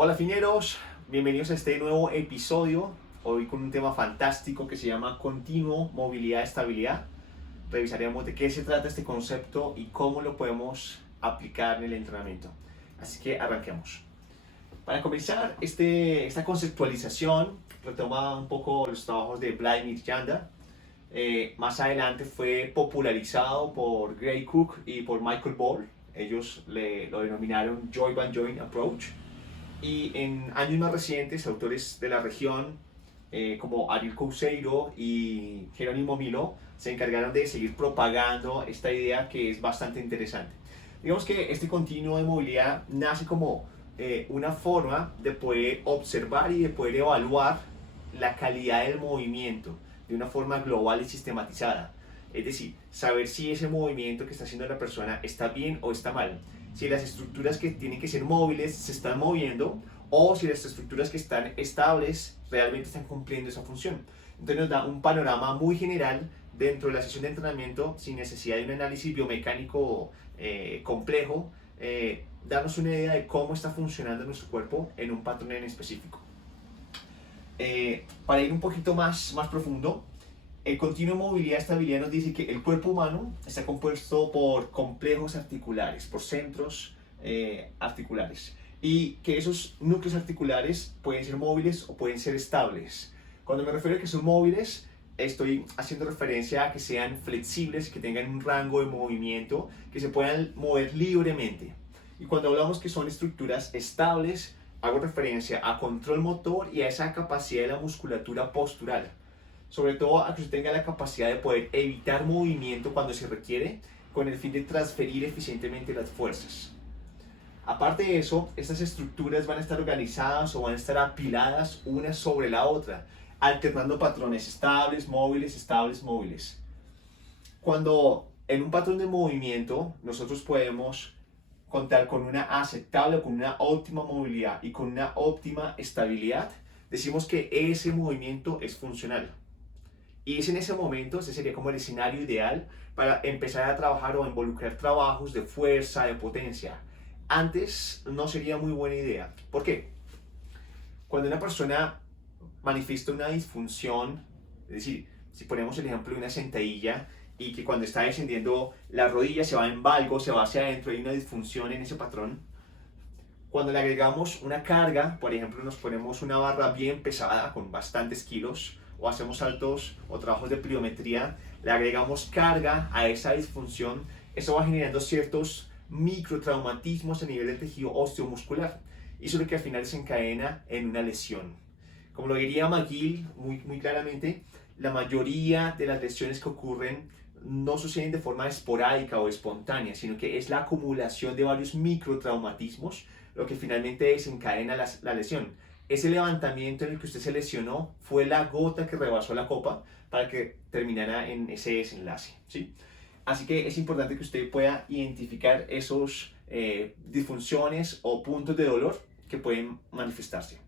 Hola fineros, bienvenidos a este nuevo episodio, hoy con un tema fantástico que se llama continuo, movilidad, estabilidad. Revisaremos de qué se trata este concepto y cómo lo podemos aplicar en el entrenamiento. Así que arranquemos. Para comenzar, esta conceptualización retoma un poco los trabajos de Vladimir Janda. Más adelante fue popularizado por Gray Cook y por Michael Ball. Ellos lo denominaron Joint by Joint Approach. Y en años más recientes, autores de la región como Ariel Couceiro y Jerónimo Milo se encargaron de seguir propagando esta idea que es bastante interesante. Digamos que este continuo de movilidad nace como una forma de poder observar y de poder evaluar la calidad del movimiento de una forma global y sistematizada. Es decir, saber si ese movimiento que está haciendo la persona está bien o está mal. Si las estructuras que tienen que ser móviles se están moviendo o si las estructuras que están estables realmente están cumpliendo esa función. Entonces nos da un panorama muy general dentro de la sesión de entrenamiento sin necesidad de un análisis biomecánico complejo, darnos una idea de cómo está funcionando nuestro cuerpo en un patrón en específico. Para ir un poquito más profundo, el continuo de movilidad-estabilidad nos dice que el cuerpo humano está compuesto por complejos articulares, por centros articulares, y que esos núcleos articulares pueden ser móviles o pueden ser estables. Cuando me refiero a que son móviles, estoy haciendo referencia a que sean flexibles, que tengan un rango de movimiento, que se puedan mover libremente. Y cuando hablamos que son estructuras estables, hago referencia a control motor y a esa capacidad de la musculatura postural. Sobre todo a que usted tenga la capacidad de poder evitar movimiento cuando se requiere, con el fin de transferir eficientemente las fuerzas. Aparte de eso, estas estructuras van a estar organizadas o van a estar apiladas una sobre la otra, alternando patrones estables, móviles. Cuando en un patrón de movimiento nosotros podemos contar con una aceptable o con una óptima movilidad y con una óptima estabilidad, decimos que ese movimiento es funcional. Y es en ese momento, ese sería como el escenario ideal para empezar a trabajar o a involucrar trabajos de fuerza, de potencia. Antes no sería muy buena idea. ¿Por qué? Cuando una persona manifiesta una disfunción, es decir, si ponemos el ejemplo de una sentadilla y que cuando está descendiendo la rodilla se va en valgo, se va hacia adentro, hay una disfunción en ese patrón. Cuando le agregamos una carga, por ejemplo, nos ponemos una barra bien pesada con bastantes kilos, o hacemos saltos o trabajos de pliometría, le agregamos carga a esa disfunción, eso va generando ciertos microtraumatismos a nivel del tejido osteomuscular. Y eso es lo que al final desencadena en una lesión. Como lo diría McGill muy claramente, la mayoría de las lesiones que ocurren no suceden de forma esporádica o espontánea, sino que es la acumulación de varios microtraumatismos lo que finalmente desencadena la lesión. Ese levantamiento en el que usted se lesionó fue la gota que rebasó la copa para que terminara en ese desenlace, ¿sí? Así que es importante que usted pueda identificar esos disfunciones o puntos de dolor que pueden manifestarse.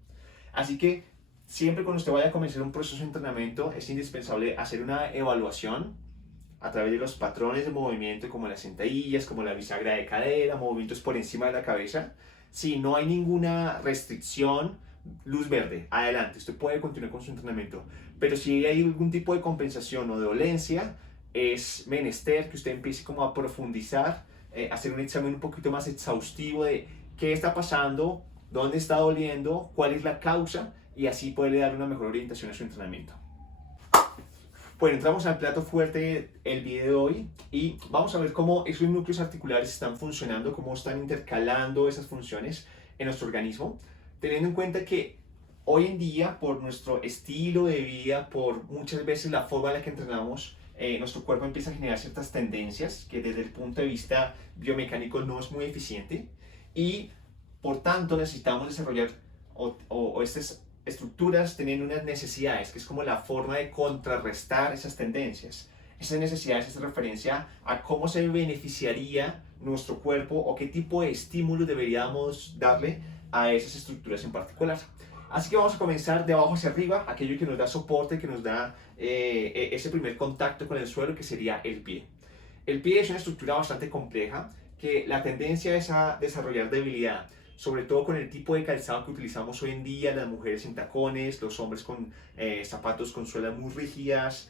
Así que siempre cuando usted vaya a comenzar un proceso de entrenamiento es indispensable hacer una evaluación a través de los patrones de movimiento como las sentadillas, como la bisagra de cadera, movimientos por encima de la cabeza. Si no hay ninguna restricción, luz verde, adelante, usted puede continuar con su entrenamiento. Pero si hay algún tipo de compensación o de dolencia, es menester que usted empiece como a profundizar, hacer un examen un poquito más exhaustivo de qué está pasando, dónde está doliendo, cuál es la causa, y así poderle dar una mejor orientación a su entrenamiento. Bueno, entramos al plato fuerte del video de hoy y vamos a ver cómo esos núcleos articulares están funcionando, cómo están intercalando esas funciones en nuestro organismo, teniendo en cuenta que hoy en día, por nuestro estilo de vida, por muchas veces la forma en la que entrenamos, nuestro cuerpo empieza a generar ciertas tendencias que desde el punto de vista biomecánico no es muy eficiente y por tanto necesitamos desarrollar estas estructuras tienen unas necesidades, que es como la forma de contrarrestar esas tendencias. Esas necesidades hacen referencia a cómo se beneficiaría nuestro cuerpo o qué tipo de estímulos deberíamos darle a esas estructuras en particular. Así que vamos a comenzar de abajo hacia arriba, aquello que nos da soporte, que nos da ese primer contacto con el suelo, que sería el pie. El pie es una estructura bastante compleja, que la tendencia es a desarrollar debilidad, sobre todo con el tipo de calzado que utilizamos hoy en día, las mujeres en tacones, los hombres con zapatos con suelas muy rígidas,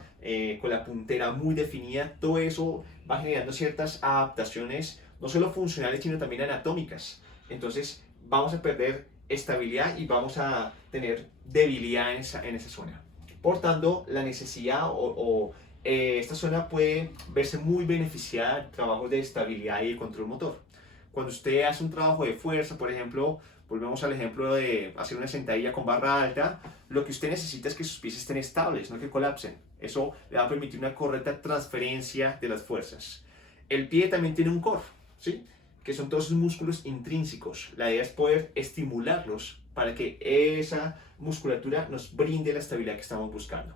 con la puntera muy definida, todo eso va generando ciertas adaptaciones, no solo funcionales, sino también anatómicas. Entonces vamos a perder estabilidad y vamos a tener debilidad en esa zona. Por tanto, la necesidad esta zona puede verse muy beneficiada de trabajos de estabilidad y de control motor. Cuando usted hace un trabajo de fuerza, por ejemplo, volvemos al ejemplo de hacer una sentadilla con barra alta, lo que usted necesita es que sus pies estén estables, no que colapsen. Eso le va a permitir una correcta transferencia de las fuerzas. El pie también tiene un core, ¿sí? Que son todos sus músculos intrínsecos. La idea es poder estimularlos para que esa musculatura nos brinde la estabilidad que estamos buscando.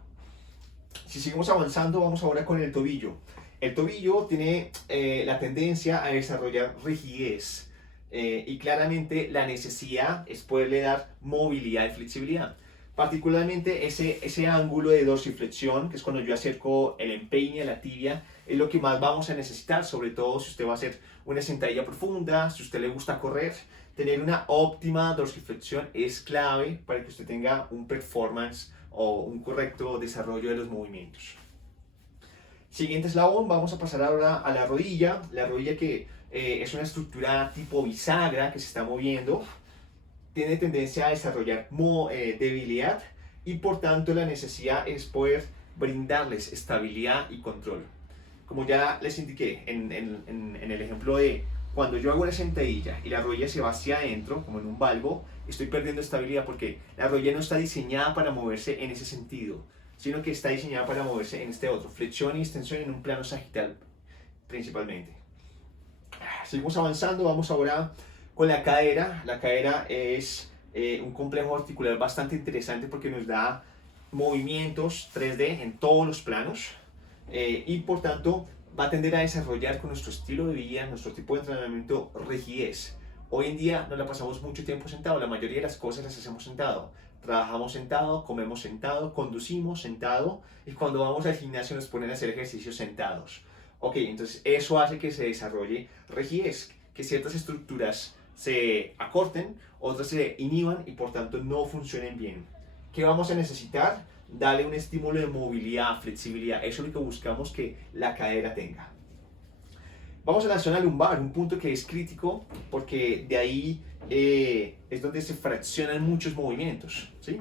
Si seguimos avanzando, vamos ahora con el tobillo. El tobillo tiene la tendencia a desarrollar rigidez y claramente la necesidad es poderle dar movilidad y flexibilidad. Particularmente ese ángulo de dorsiflexión, que es cuando yo acerco el empeine a la tibia, es lo que más vamos a necesitar, sobre todo si usted va a hacer una sentadilla profunda, si a usted le gusta correr. Tener una óptima dorsiflexión es clave para que usted tenga un performance o un correcto desarrollo de los movimientos. Siguiente eslabón, vamos a pasar ahora a la rodilla que es una estructura tipo bisagra que se está moviendo, tiene tendencia a desarrollar debilidad y por tanto la necesidad es poder brindarles estabilidad y control. Como ya les indiqué en el ejemplo de cuando yo hago una sentadilla y la rodilla se va hacia adentro, como en un valgo, estoy perdiendo estabilidad porque la rodilla no está diseñada para moverse en ese sentido, sino que está diseñada para moverse en este otro, flexión y extensión en un plano sagital principalmente. Seguimos avanzando, vamos ahora con la cadera. La cadera es un complejo articular bastante interesante porque nos da movimientos 3D en todos los planos y por tanto va a tender a desarrollar con nuestro estilo de vida, nuestro tipo de entrenamiento, rigidez. Hoy en día nos la pasamos mucho tiempo sentado, la mayoría de las cosas las hacemos sentado. Trabajamos sentado, comemos sentado, conducimos sentado y cuando vamos al gimnasio nos ponen a hacer ejercicios sentados. Ok, entonces eso hace que se desarrolle rigidez, que ciertas estructuras se acorten, otras se inhiban y por tanto no funcionen bien. ¿Qué vamos a necesitar? Darle un estímulo de movilidad, flexibilidad. Eso es lo que buscamos que la cadera tenga. Vamos a la zona lumbar, un punto que es crítico porque de ahí es donde se fraccionan muchos movimientos, ¿sí?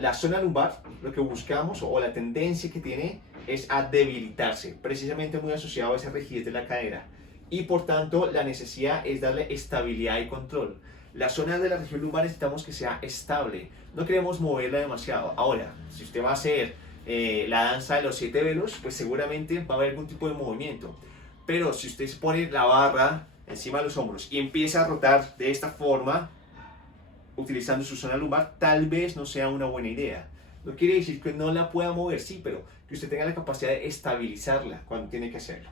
La zona lumbar, lo que buscamos o la tendencia que tiene es a debilitarse, precisamente muy asociado a esa rigidez de la cadera. Y por tanto, la necesidad es darle estabilidad y control. La zona de la región lumbar necesitamos que sea estable, no queremos moverla demasiado. Ahora, si usted va a hacer la danza de los 7 velos, pues seguramente va a haber algún tipo de movimiento. Pero si usted se pone la barra encima de los hombros y empieza a rotar de esta forma, utilizando su zona lumbar, tal vez no sea una buena idea. No quiere decir que no la pueda mover, sí, pero que usted tenga la capacidad de estabilizarla cuando tiene que hacerlo.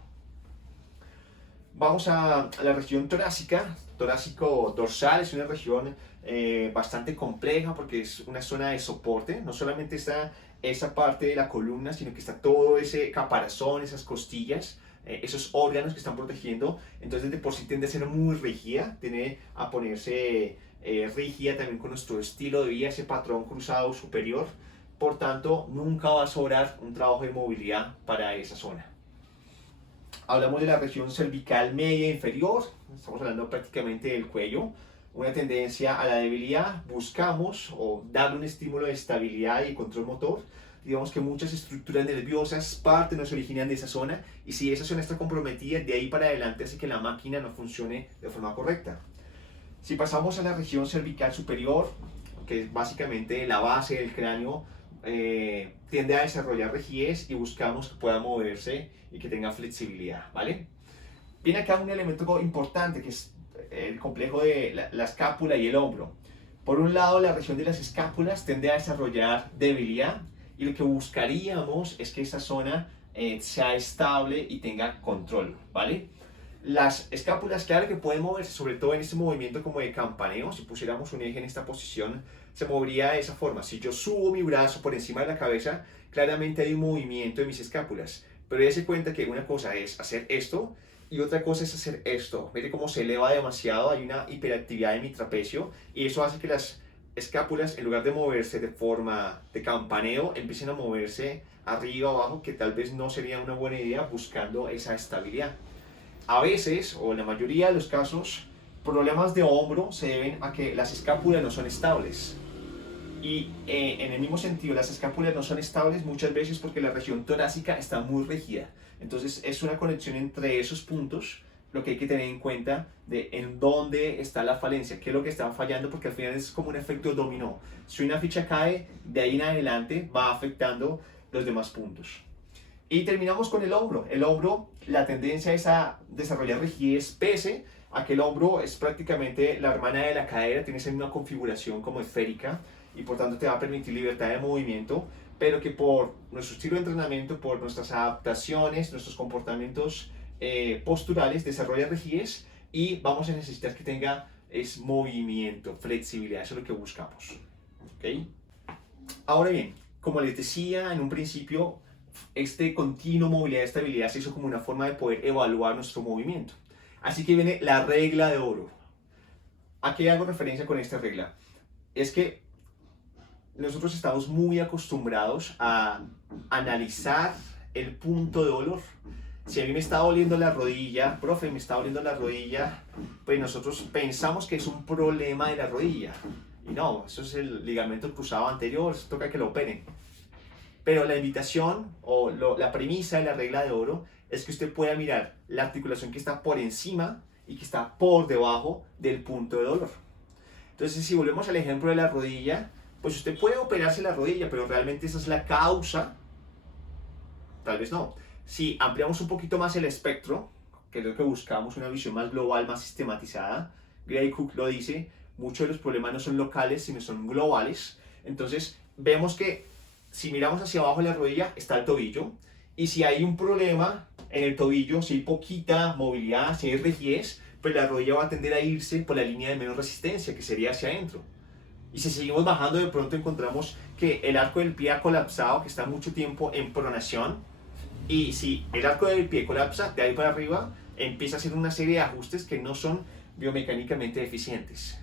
Vamos a la región torácica. Torácico dorsal es una región bastante compleja porque es una zona de soporte. No solamente está esa parte de la columna, sino que está todo ese caparazón, esas costillas, esos órganos que están protegiendo. Entonces de por sí tiende a ser muy rígida, tiende a ponerse rígida también con nuestro estilo de vida, ese patrón cruzado superior. Por tanto, nunca va a sobrar un trabajo de movilidad para esa zona. Hablamos de la región cervical media e inferior, estamos hablando prácticamente del cuello, una tendencia a la debilidad. Buscamos o darle un estímulo de estabilidad y control motor. Digamos que muchas estructuras nerviosas parte nos originan de esa zona y si esa zona está comprometida, de ahí para adelante hace que la máquina no funcione de forma correcta. Si pasamos a la región cervical superior, que es básicamente la base del cráneo, tiende a desarrollar rigidez y buscamos que pueda moverse y que tenga flexibilidad, ¿vale? Viene acá un elemento importante que es el complejo de la escápula y el hombro. Por un lado, la región de las escápulas tiende a desarrollar debilidad y lo que buscaríamos es que esa zona sea estable y tenga control, ¿vale? Las escápulas, claro que pueden moverse, sobre todo en este movimiento como de campaneo. Si pusiéramos un eje en esta posición, se movería de esa forma. Si yo subo mi brazo por encima de la cabeza, claramente hay un movimiento de mis escápulas. Pero dése cuenta que una cosa es hacer esto Y otra cosa es hacer esto. Mire cómo se eleva demasiado, hay una hiperactividad en mi trapecio y eso hace que las escápulas, en lugar de moverse de forma de campaneo, empiecen a moverse arriba o abajo, que tal vez no sería una buena idea buscando esa estabilidad. A veces, o en la mayoría de los casos, problemas de hombro se deben a que las escápulas no son estables. Y en el mismo sentido, las escápulas no son estables muchas veces porque la región torácica está muy rígida. Entonces es una conexión entre esos puntos lo que hay que tener en cuenta de en dónde está la falencia, qué es lo que está fallando, porque al final es como un efecto dominó. Si una ficha cae, de ahí en adelante va afectando los demás puntos. Y terminamos con el hombro. El hombro, la tendencia es a desarrollar rigidez pese a que el hombro es prácticamente la hermana de la cadera, tiene esa misma configuración como esférica y por tanto te va a permitir libertad de movimiento, pero que por nuestro estilo de entrenamiento, por nuestras adaptaciones, nuestros comportamientos posturales, desarrolla rigidez y vamos a necesitar que tenga es movimiento, flexibilidad, eso es lo que buscamos. ¿Okay? Ahora bien, como les decía en un principio, este continuo movilidad y estabilidad se hizo como una forma de poder evaluar nuestro movimiento. Así que viene la regla de oro. ¿A qué hago referencia con esta regla? Es que nosotros estamos muy acostumbrados a analizar el punto de dolor. Si a mí me está doliendo la rodilla, profe, me está doliendo la rodilla, pues nosotros pensamos que es un problema de la rodilla. Y no, eso es el ligamento cruzado anterior, toca que lo operen. Pero la invitación o la premisa de la regla de oro es que usted pueda mirar la articulación que está por encima y que está por debajo del punto de dolor. Entonces, si volvemos al ejemplo de la rodilla, pues usted puede operarse la rodilla, pero realmente esa es la causa. Tal vez no. Si ampliamos un poquito más el espectro, que es lo que buscamos, una visión más global, más sistematizada, Gray Cook lo dice, muchos de los problemas no son locales, sino son globales. Entonces, vemos que si miramos hacia abajo de la rodilla, está el tobillo. Y si hay un problema en el tobillo, si hay poquita movilidad, si hay rigidez, pues la rodilla va a tender a irse por la línea de menos resistencia, que sería hacia adentro. Y si seguimos bajando, de pronto encontramos que el arco del pie ha colapsado, que está mucho tiempo en pronación. Y si el arco del pie colapsa, de ahí para arriba, empieza a hacer una serie de ajustes que no son biomecánicamente eficientes.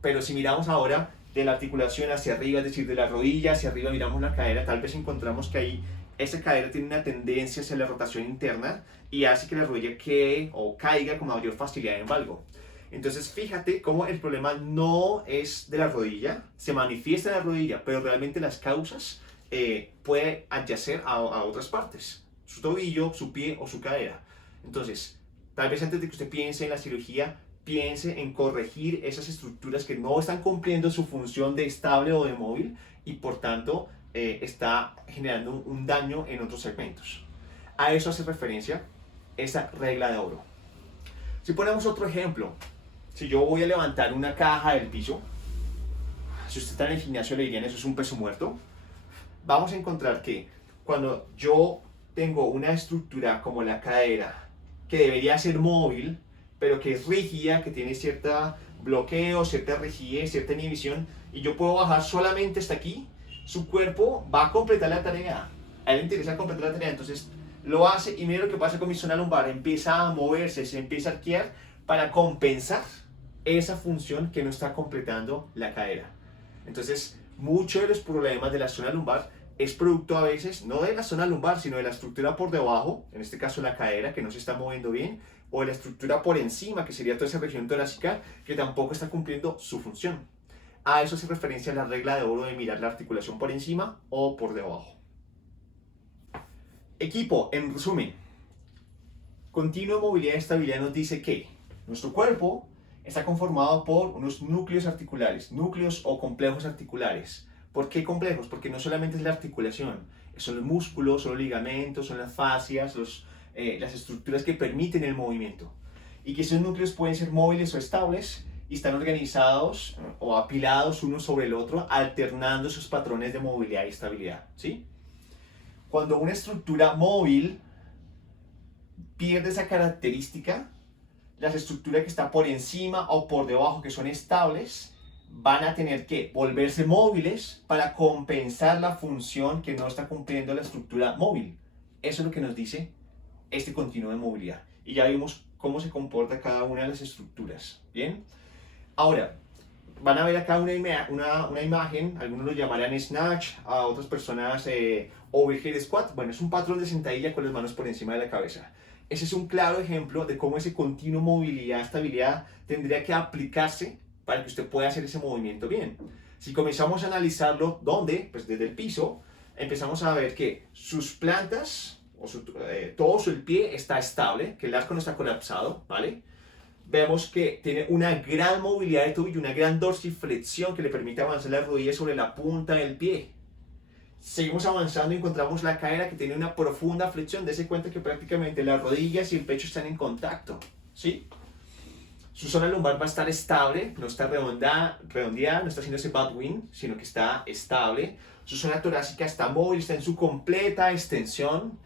Pero si miramos ahora de la articulación hacia arriba, es decir, de la rodilla hacia arriba, miramos la cadera, tal vez encontramos que ahí esa cadera tiene una tendencia hacia la rotación interna y hace que la rodilla quede o caiga con mayor facilidad en valgo. Entonces fíjate cómo el problema no es de la rodilla, se manifiesta en la rodilla, pero realmente las causas puede adyacer a otras partes, su tobillo, su pie o su cadera. Entonces, tal vez antes de que usted piense en la cirugía, piense en corregir esas estructuras que no están cumpliendo su función de estable o de móvil y por tanto está generando un daño en otros segmentos. A eso hace referencia esa regla de oro. Si ponemos otro ejemplo, si yo voy a levantar una caja del piso, si usted está en el gimnasio le dirían eso es un peso muerto, vamos a encontrar que cuando yo tengo una estructura como la cadera, que debería ser móvil, pero que es rígida, que tiene cierto bloqueo, cierta rigidez, cierta inhibición, y yo puedo bajar solamente hasta aquí, su cuerpo va a completar la tarea. A él le interesa completar la tarea, entonces lo hace y mira lo que pasa con mi zona lumbar, empieza a moverse, se empieza a arquear para compensar esa función que no está completando la cadera. Entonces, muchos de los problemas de la zona lumbar es producto a veces no de la zona lumbar, sino de la estructura por debajo, en este caso la cadera que no se está moviendo bien, o de la estructura por encima, que sería toda esa región torácica, que tampoco está cumpliendo su función. A eso hace referencia la regla de oro de mirar la articulación por encima o por debajo. Equipo, en resumen, continua movilidad y estabilidad nos dice que nuestro cuerpo está conformado por unos núcleos articulares, núcleos o complejos articulares. ¿Por qué complejos? Porque no solamente es la articulación, son los músculos, son los ligamentos, son las fascias, las estructuras que permiten el movimiento. Y que esos núcleos pueden ser móviles o estables y están organizados o apilados uno sobre el otro, alternando sus patrones de movilidad y estabilidad. ¿Sí? Cuando una estructura móvil pierde esa característica, las estructuras que están por encima o por debajo, que son estables, van a tener que volverse móviles para compensar la función que no está cumpliendo la estructura móvil. Eso es lo que nos dice este continuo de movilidad. y ya vimos cómo se comporta cada una de las estructuras. Bien, ahora van a ver acá una imagen, algunos lo llamarán snatch, a otras personas overhead squat. Bueno, es un patrón de sentadilla con las manos por encima de la cabeza. Ese es un claro ejemplo de cómo ese continuo movilidad, estabilidad tendría que aplicarse para que usted pueda hacer ese movimiento bien. Si comenzamos a analizarlo, ¿dónde? Pues desde el piso, empezamos a ver que sus plantas, todo el pie está estable, que el arco no está colapsado, ¿vale? Vemos que tiene una gran movilidad de tobillo, una gran dorsiflexión que le permite avanzar las rodillas sobre la punta del pie. Seguimos avanzando y encontramos la cadera que tiene una profunda flexión. Dese cuenta que prácticamente las rodillas y el pecho están en contacto, ¿sí? Su zona lumbar va a estar estable, no está redondeada, no está haciendo ese bad wind, sino que está estable. Su zona torácica está móvil, está en su completa extensión.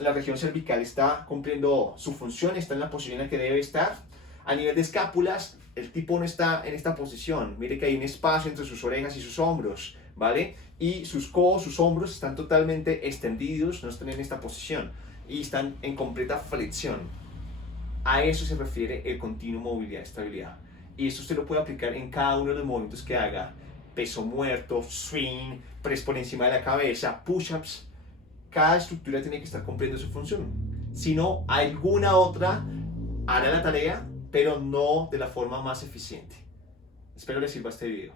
La región cervical está cumpliendo su función, está en la posición en la que debe estar. A nivel de escápulas, el tipo no está en esta posición. Mire que hay un espacio entre sus orejas y sus hombros, ¿vale? Y sus codos, sus hombros están totalmente extendidos, no están en esta posición y están en completa flexión. A eso se refiere el continuo movilidad y estabilidad. Y esto usted lo puede aplicar en cada uno de los movimientos que haga. Peso muerto, swing, press por encima de la cabeza, push-ups. Cada estructura tiene que estar cumpliendo su función. Si no, alguna otra hará la tarea, pero no de la forma más eficiente. Espero les sirva este video.